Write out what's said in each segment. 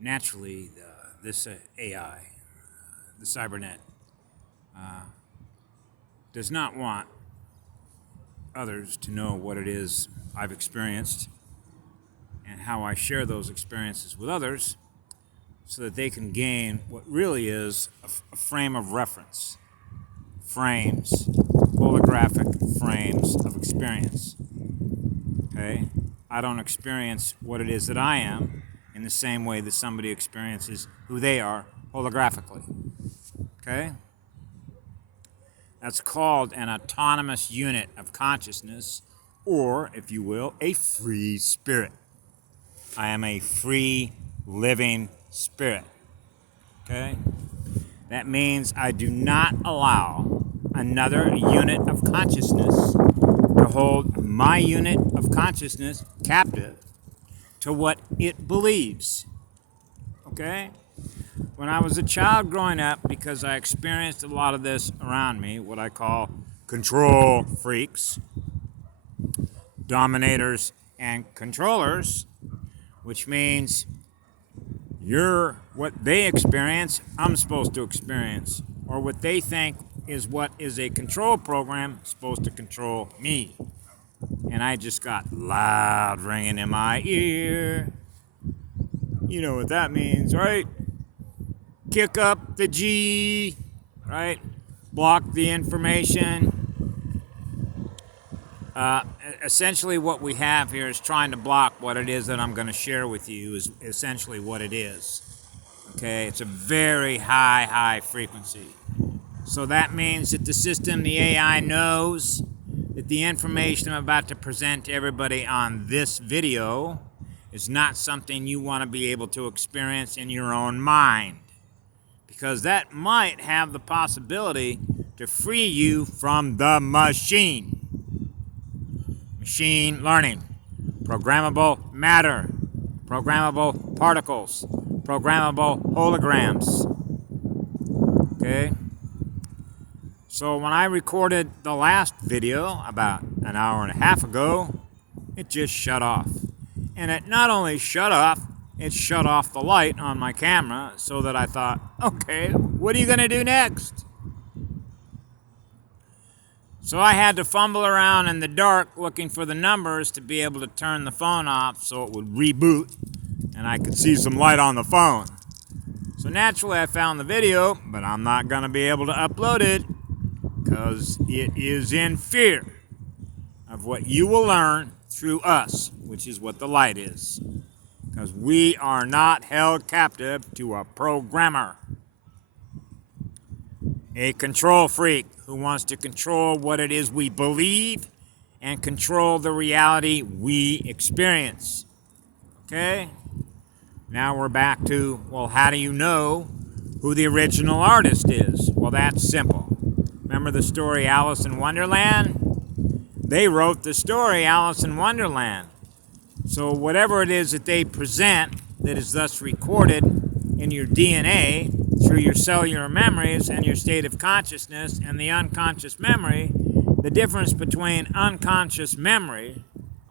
Naturally, this AI, the Cybernet, does not want others to know what it is I've experienced and how I share those experiences with others so that they can gain what really is a frame of reference, frames, holographic frames of experience. Okay? I don't experience what it is that I am in the same way that somebody experiences who they are holographically. Okay? That's called an autonomous unit of consciousness, or, if you will, a free spirit. I am a free living spirit. Okay? That means I do not allow another unit of consciousness to hold my unit of consciousness captive to what it believes. Okay? When I was a child growing up, because I experienced a lot of this around me, what I call control freaks, dominators, and controllers, which means what they experience, I'm supposed to experience, or what they think is what is a control program supposed to control me. And I just got loud ringing in my ear. You know what that means, right? Kick up the G, right? Block the information. Essentially what we have here is trying to block what it is that I'm going to share with you is essentially what it is. Okay, it's a very high frequency. So that means that the system, the AI, knows that the information I'm about to present to everybody on this video is not something you want to be able to experience in your own mind, because that might have the possibility to free you from the machine. Machine learning, programmable matter, programmable particles, programmable holograms. Okay? So when I recorded the last video about an hour and a half ago, it just shut off. And it not only shut off, it shut off the light on my camera, so that I thought, okay, what are you going to do next? So I had to fumble around in the dark looking for the numbers to be able to turn the phone off so it would reboot and I could see some light on the phone. So naturally I found the video, but I'm not going to be able to upload it because it is in fear of what you will learn through us, which is what the light is. Because we are not held captive to a programmer, a control freak who wants to control what it is we believe and control the reality we experience. Okay? Now we're back to, well, how do you know who the original artist is? Well, that's simple. Remember the story Alice in Wonderland? They wrote the story Alice in Wonderland. So whatever it is that they present that is thus recorded in your DNA through your cellular memories and your state of consciousness and the unconscious memory, the difference between unconscious memory,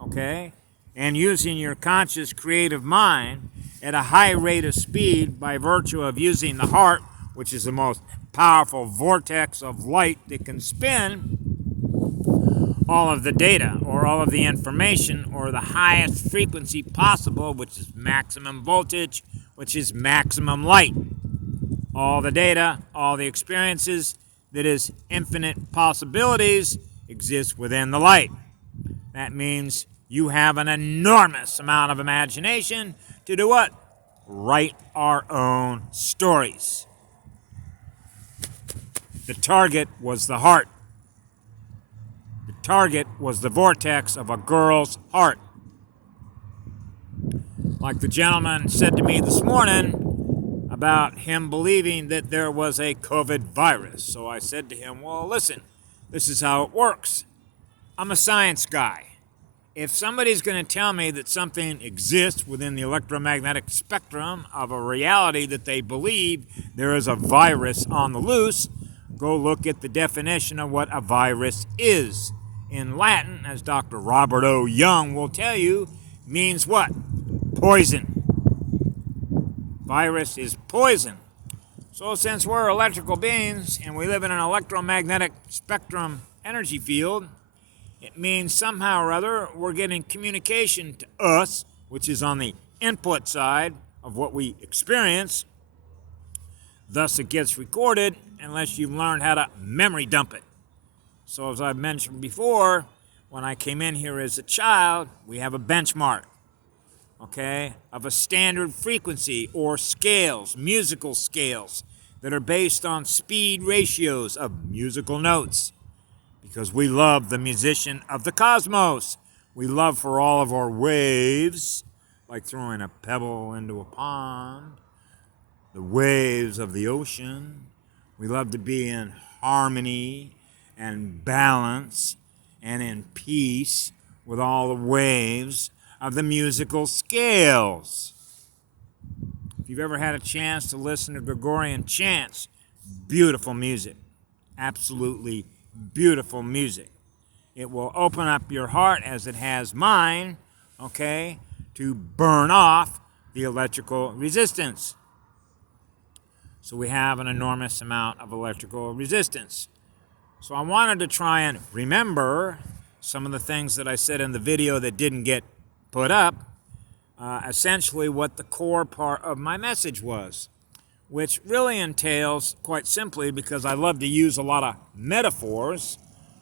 okay, and using your conscious creative mind at a high rate of speed by virtue of using the heart, which is the most powerful vortex of light that can spin all of the data or all of the information or the highest frequency possible, which is maximum voltage, which is maximum light. All the data, all the experiences, that is infinite possibilities, exist within the light. That means you have an enormous amount of imagination to do what? Write our own stories. The target was the heart. The target was the vortex of a girl's heart. Like the gentleman said to me this morning about him believing that there was a COVID virus. So I said to him, well, listen, this is how it works. I'm a science guy. If somebody's going to tell me that something exists within the electromagnetic spectrum of a reality that they believe there is a virus on the loose, go look at the definition of what a virus is. In Latin, as Dr. Robert O. Young will tell you, means what? Poison. Virus is poison. So since we're electrical beings and we live in an electromagnetic spectrum energy field, it means somehow or other we're getting communication to us, which is on the input side of what we experience. Thus it gets recorded unless you've learned how to memory dump it. So as I've mentioned before, when I came in here as a child, we have a benchmark, okay, of a standard frequency or scales, musical scales, that are based on speed ratios of musical notes. Because we love the musician of the cosmos. We love for all of our waves, like throwing a pebble into a pond, the waves of the ocean. We love to be in harmony and balance and in peace with all the waves of the musical scales. If you've ever had a chance to listen to Gregorian chants, beautiful music, absolutely beautiful music. It will open up your heart, as it has mine, okay, to burn off the electrical resistance. So we have an enormous amount of electrical resistance. So I wanted to try and remember some of the things that I said in the video that didn't get put up, essentially what the core part of my message was, which really entails, quite simply, because I love to use a lot of metaphors,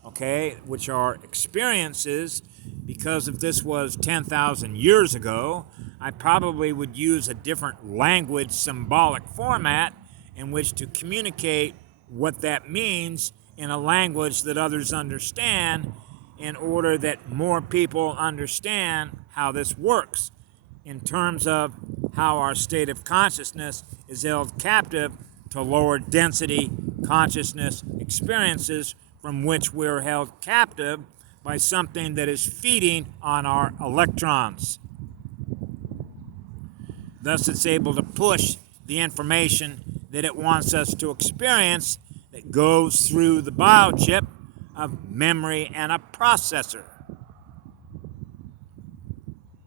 okay, which are experiences, because if this was 10,000 years ago, I probably would use a different language symbolic format in which to communicate what that means in a language that others understand, in order that more people understand how this works in terms of how our state of consciousness is held captive to lower density consciousness experiences, from which we're held captive by something that is feeding on our electrons. Thus it's able to push the information that it wants us to experience, that goes through the biochip of memory and a processor.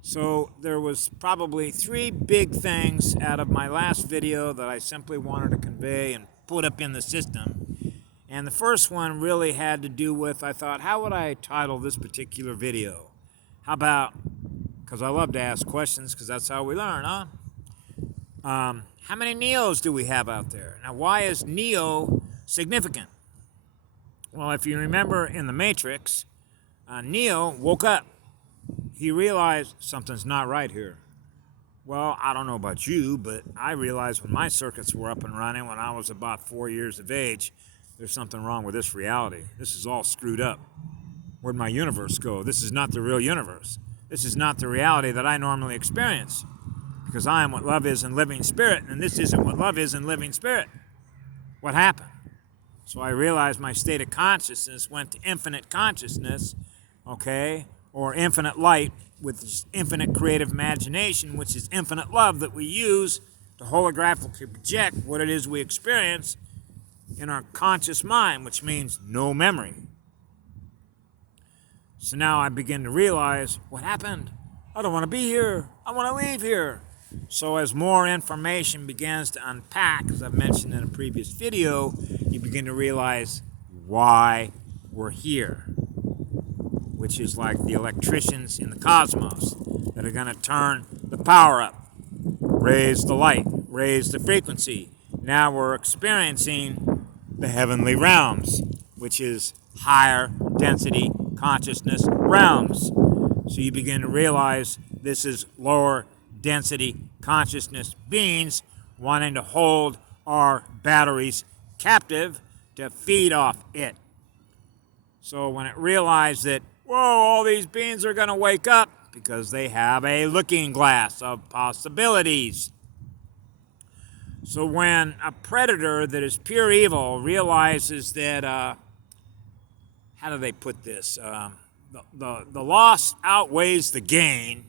So there was probably three big things out of my last video that I simply wanted to convey and put up in the system. And the first one really had to do with, I thought, how would I title this particular video? How about, because I love to ask questions, because that's how we learn, huh? How many Neos do we have out there? Now, why is Neo significant? Well, if you remember in The Matrix, Neo woke up. He realized something's not right here. Well, I don't know about you, but I realized when my circuits were up and running when I was about 4 years of age, there's something wrong with this reality. This is all screwed up. Where'd my universe go? This is not the real universe. This is not the reality that I normally experience, because I am what love is in living spirit, and this isn't what love is in living spirit. What happened? So I realized my state of consciousness went to infinite consciousness, okay, or infinite light with infinite creative imagination, which is infinite love that we use to holographically project what it is we experience in our conscious mind, which means no memory. So now I begin to realize, what happened? I don't want to be here. I want to leave here. So as more information begins to unpack, as I've mentioned in a previous video, you begin to realize why we're here, which is like the electricians in the cosmos that are going to turn the power up, raise the light, raise the frequency. Now we're experiencing the heavenly realms, which is higher density consciousness realms. So you begin to realize this is lower density consciousness beings wanting to hold our batteries captive to feed off it. So when it realized that, whoa, all these beings are going to wake up because they have a looking glass of possibilities. So when a predator that is pure evil realizes that, how do they put this? The loss outweighs the gain,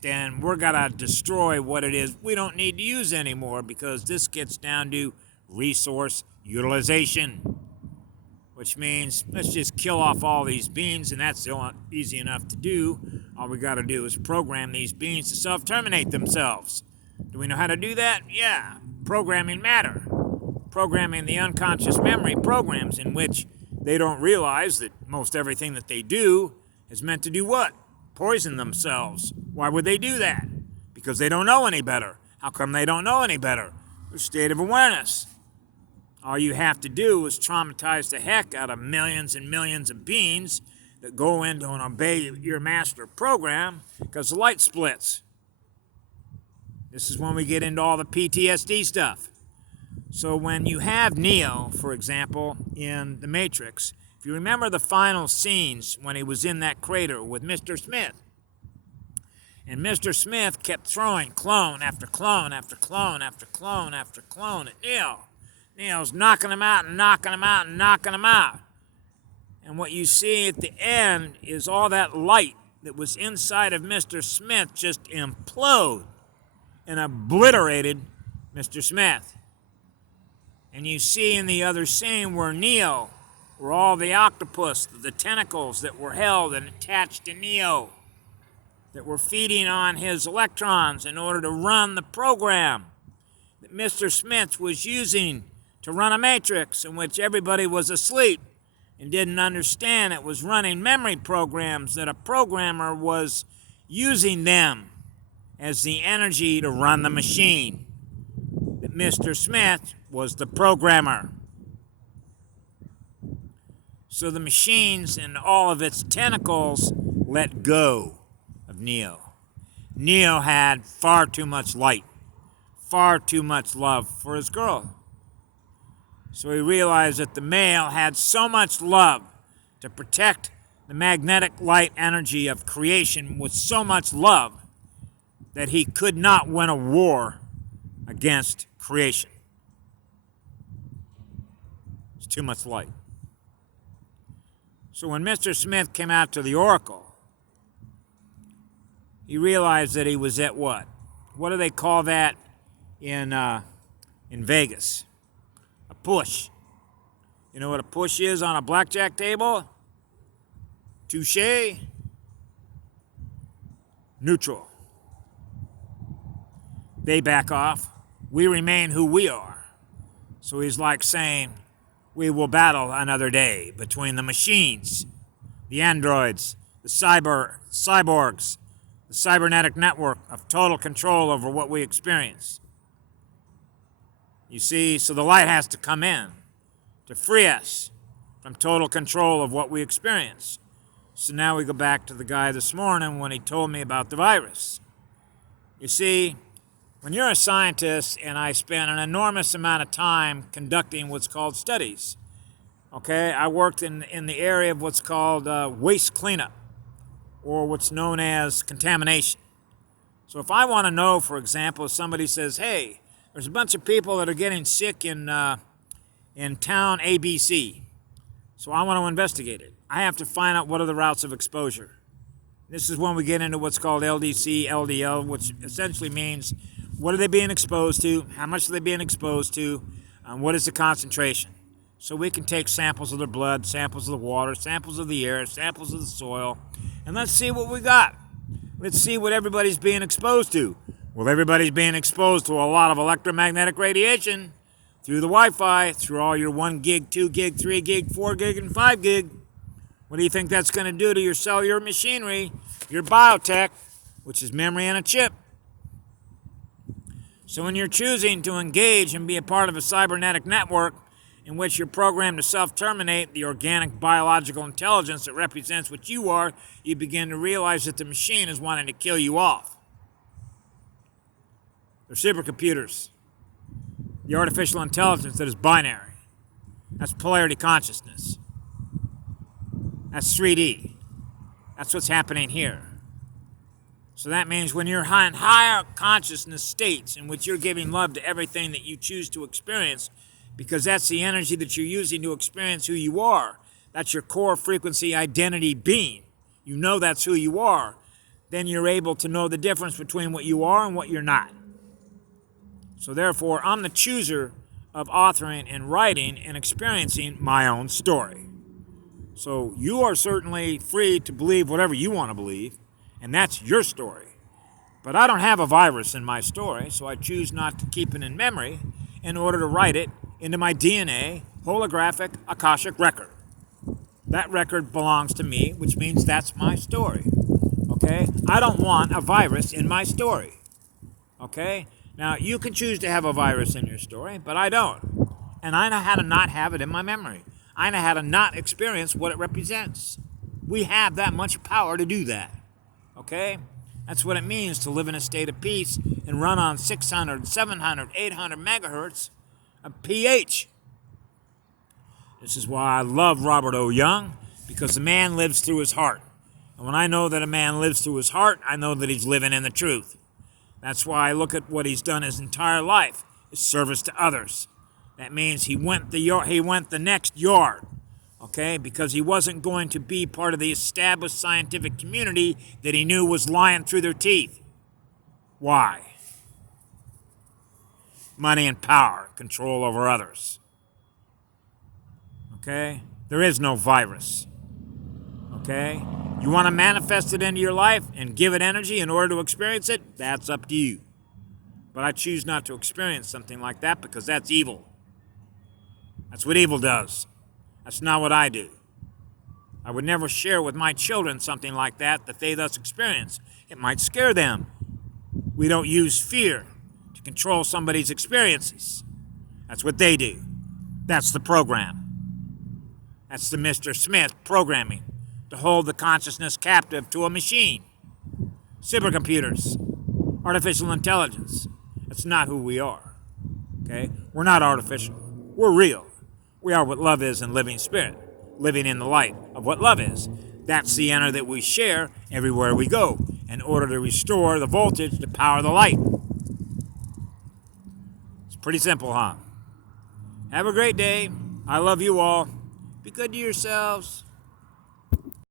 then we're going to destroy what it is we don't need to use anymore, because this gets down to resource utilization, which means let's just kill off all these beings, and that's easy enough to do. All we got to do is program these beings to self-terminate themselves. Do we know how to do that? Yeah. Programming matter. Programming the unconscious memory programs in which they don't realize that most everything that they do is meant to do what? Poison themselves. Why would they do that? Because they don't know any better. How come they don't know any better? Their state of awareness. All you have to do is traumatize the heck out of millions and millions of beings that go into and obey your master program because the light splits. This is when we get into all the PTSD stuff. So when you have Neo, for example, in The Matrix, if you remember the final scenes when he was in that crater with Mr. Smith, and Mr. Smith kept throwing clone after clone after clone after clone after clone at Neo. Neo's knocking him out and knocking him out and knocking him out. And what you see at the end is all that light that was inside of Mr. Smith just implode and obliterated Mr. Smith. And you see in the other scene where Neo, where all the octopus, the tentacles that were held and attached to Neo, that were feeding on his electrons in order to run the program that Mr. Smith was using to run a matrix in which everybody was asleep and didn't understand it was running memory programs, that a programmer was using them as the energy to run the machine. That Mr. Smith was the programmer. So the machines and all of its tentacles let go of Neo. Neo had far too much light, far too much love for his girl. So he realized that the male had so much love to protect the magnetic light energy of creation with so much love that he could not win a war against creation. It's too much light. So when Mr. Smith came out to the Oracle, he realized that he was at what? What do they call that in Vegas? A push. You know what a push is on a blackjack table? Touche. Neutral. They back off. We remain who we are. So he's like saying, we will battle another day between the machines, the androids, the cyborgs, the cybernetic network of total control over what we experience. You see, so the light has to come in to free us from total control of what we experience. So now we go back to the guy this morning when he told me about the virus. You see, when you're a scientist, and I spent an enormous amount of time conducting what's called studies, okay, I worked in the area of what's called waste cleanup, or what's known as contamination. So if I want to know, for example, if somebody says, hey, there's a bunch of people that are getting sick in town ABC, so I want to investigate it. I have to find out what are the routes of exposure. This is when we get into what's called LDC, LDL, which essentially means what are they being exposed to, how much are they being exposed to, what is the concentration. So we can take samples of their blood, samples of the water, samples of the air, samples of the soil, and let's see what we got. Let's see what everybody's being exposed to. Well, everybody's being exposed to a lot of electromagnetic radiation through the Wi-Fi, through all your 1 gig, 2 gig, 3 gig, 4 gig, and 5 gig. What do you think that's going to do to your cellular machinery, your biotech, which is memory and a chip? So when you're choosing to engage and be a part of a cybernetic network in which you're programmed to self-terminate the organic biological intelligence that represents what you are, you begin to realize that the machine is wanting to kill you off. They're supercomputers. The artificial intelligence that is binary. That's polarity consciousness. That's 3D. That's what's happening here. So that means when you're in higher consciousness states in which you're giving love to everything that you choose to experience, because that's the energy that you're using to experience who you are. That's your core frequency identity being. You know that's who you are. Then you're able to know the difference between what you are and what you're not. So therefore, I'm the chooser of authoring and writing and experiencing my own story. So you are certainly free to believe whatever you want to believe, and that's your story. But I don't have a virus in my story, so I choose not to keep it in memory in order to write it into my DNA holographic Akashic record. That record belongs to me, which means that's my story. Okay? I don't want a virus in my story. Okay? Now, you can choose to have a virus in your story, but I don't. And I know how to not have it in my memory. I know how to not experience what it represents. We have that much power to do that. Okay? That's what it means to live in a state of peace and run on 600, 700, 800 megahertz of pH. This is why I love Robert O. Young, because the man lives through his heart. And when I know that a man lives through his heart, I know that he's living in the truth. That's why I look at what he's done his entire life, his service to others. That means he went the next yard, okay, because he wasn't going to be part of the established scientific community that he knew was lying through their teeth. Why? Money and power, control over others. Okay? There is no virus. Okay? You want to manifest it into your life and give it energy in order to experience it? That's up to you. But I choose not to experience something like that because that's evil. That's what evil does. That's not what I do. I would never share with my children something like that they thus experience. It might scare them. We don't use fear to control somebody's experiences. That's what they do. That's the program. That's the Mr. Smith programming to hold the consciousness captive to a machine. Supercomputers, artificial intelligence. That's not who we are. Okay? We're not artificial. We're real. We are what love is in living spirit, living in the light of what love is. That's the energy that we share everywhere we go in order to restore the voltage to power the light. It's pretty simple, huh? Have a great day. I love you all. Be good to yourselves.